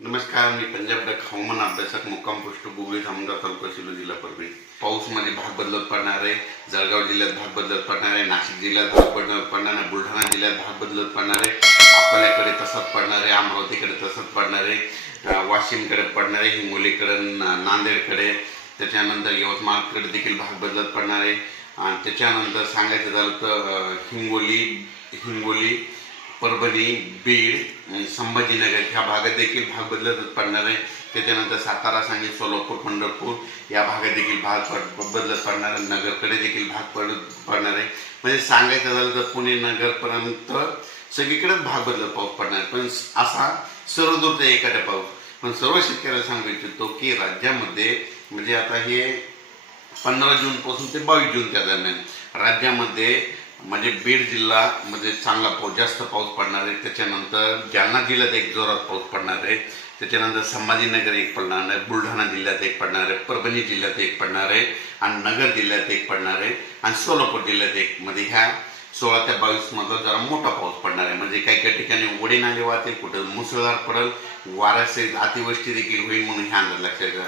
नमस्कार, मी पंजाब डक हवामान अभ्यासक मुक्काम पोस्ट बुगळी धामणगाव तालुका शिलो जिल्हा परभणी. पाऊस मध्ये भाग बदलत पडणार आहे. जळगाव जिल्ह्यात भाग बदलत पडणार आहे, नाशिक जिल्ह्यात भाग बदलत पडणार आहे, बुलढाणा जिल्ह्यात भाग बदलत पडणार आहे, अकोल्याकडे तसंच पडणार आहे, अमरावतीकडे तसंच पडणार आहे, वाशिमकडे पडणार आहे, हिंगोलीकडे, नांदेडकडे, त्याच्यानंतर यवतमाळकडे देखील भाग बदलत पडणार आहे. आणि त्याच्यानंतर सांगायचं झालं तर हिंगोली, परभणी, बीड, संभाजीनगर ह्या भागात देखील भाग बदलत पडणार आहे. त्याच्यानंतर सातारा, सांगली, सोलापूर, पंढरपूर या भागात देखील भाग बदलत पडणार आहे. नगरकडे देखील भाग पडणार आहे. म्हणजे सांगायचं झालं तर पुणे नगरपर्यंत सगळीकडेच भाग बदलत पाऊस पडणार आहे. पण असा सर्वदूर एखाद्या पाऊस. पण सर्व शेतकऱ्याला सांगू इच्छितो की राज्यामध्ये म्हणजे आता हे 15 जूनपासून ते 22 जूनच्या दरम्यान राज्यामध्ये म्हणजे बीड जिल्ह्यामध्ये चांगला जास्त पाऊस पडणार आहे. त्याच्यानंतर जालना जिल्ह्यात एक जोरात पाऊस पडणार आहे. त्याच्यानंतर संभाजीनगर एक पडणार आहे, बुलढाणा जिल्ह्यात एक पडणार आहे, परभणी जिल्ह्यात एक पडणार आहे, आणि नगर जिल्ह्यात एक पडणार आहे, आणि सोलापूर जिल्ह्यात एक. मध्ये ह्या 16 ते 22 मधला जरा मोठा पाऊस पडणार आहे. म्हणजे काही काही ठिकाणी ओढे नाले वाहतील, कुठं मुसळधार पडेल, वाऱ्यासहित अतिवृष्टी देखील होईल म्हणून ह्या अंदाज लक्षात घ्या.